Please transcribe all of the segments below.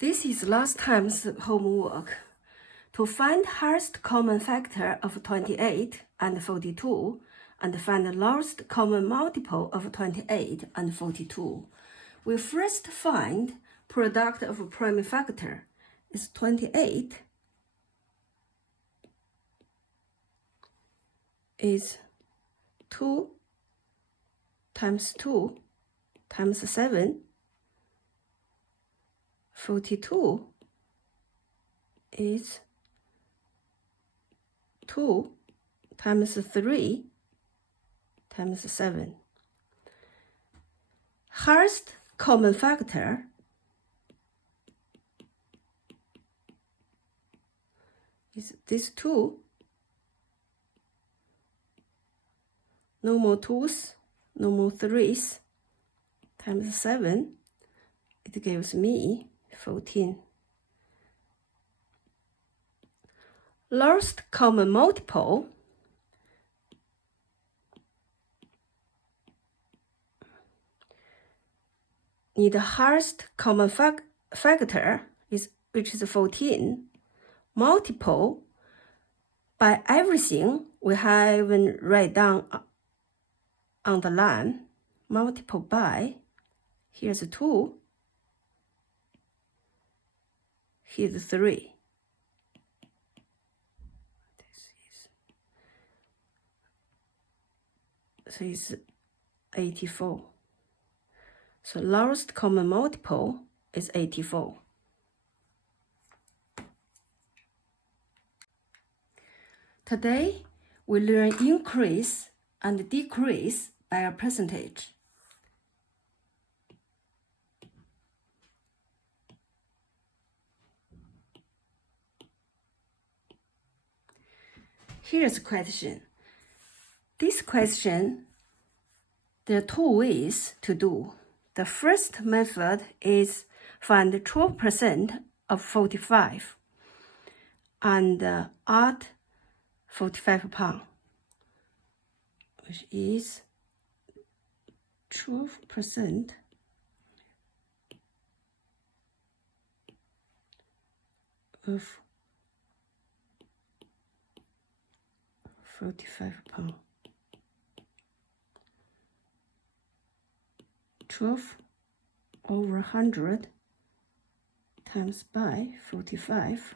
This is last time's homework. To find highest common factor of 28 and 42 and find the lowest common multiple of 28 and 42, we first find product of prime factor is 28 is 2 times 2 times 7. 42 is 2 times 3 times 7. Highest common factor is this 2. No more 2's, no more 3's, times 7. It gives me 14. Lowest common multiple need the highest common factor which is 14. Multiple by everything we haven't write down on the line. Multiple by, here's 2, here's 3. So it's 84. So lowest common multiple is 84. Today, we learn increase and decrease by a percentage. Here's a question. This question, there are two ways to do. The first method is find 12% of 45 and add 45 pounds, which is 12% of 45 pounds. 12 over 100 times by 45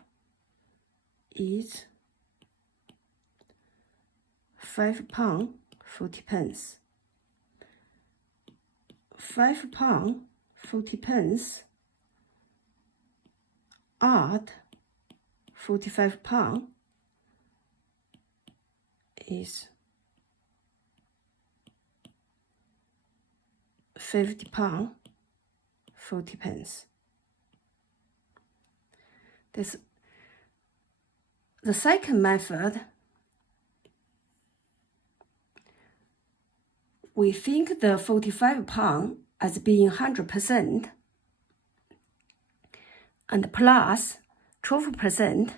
is £5 40 pence. £5 40 pence add 45 pounds is £50 40 pence. The second method, we think the 45 pounds as being 100% and plus 12%,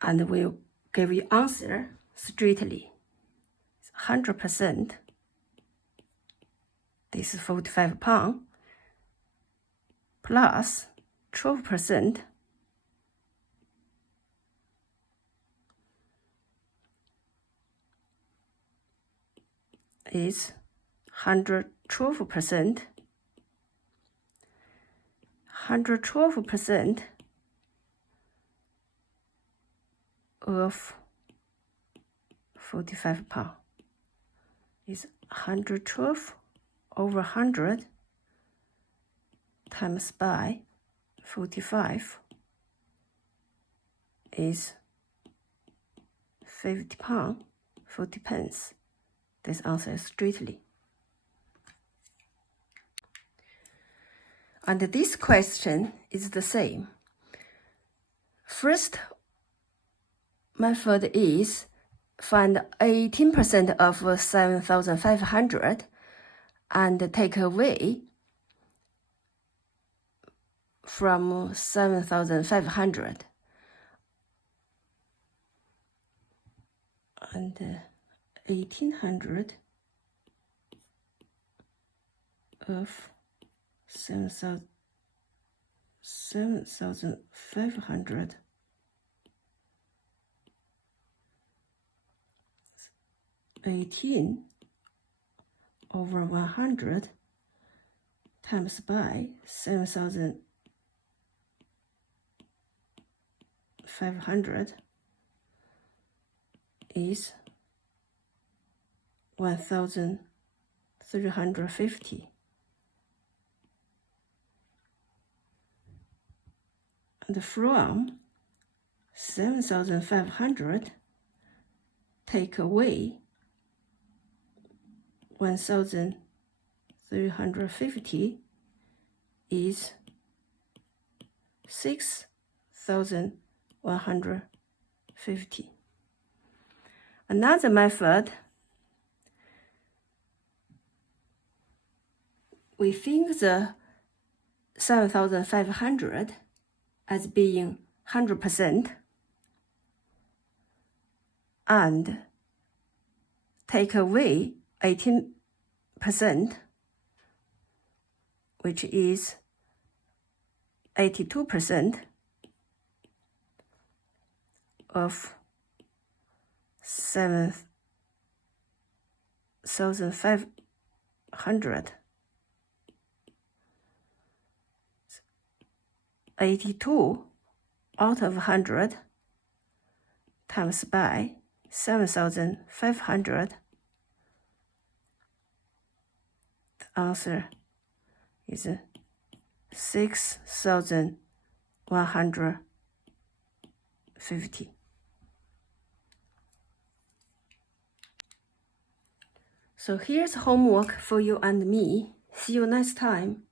and we'll give you answer straightly. 100%, this is 45 pounds, plus 12%, is 112%. 112% of 45 pounds is 112 over 100 times by 45 is £50 40 pence. This answer is straightly. And this question is the same. First method is find 18% of 7,500 and take away from 7,500. And 1,800 of 7,500 18 over 100 times by 7,500 is 1,350. And from 7,500, take away 1,350 is 6,150. Another method, we think the 7,500 as being 100% and take away 18%, which is 82% of 7,500. 82 out of 100 times by 7,500. The answer is 6,150. So here's homework for you and me. See you next time.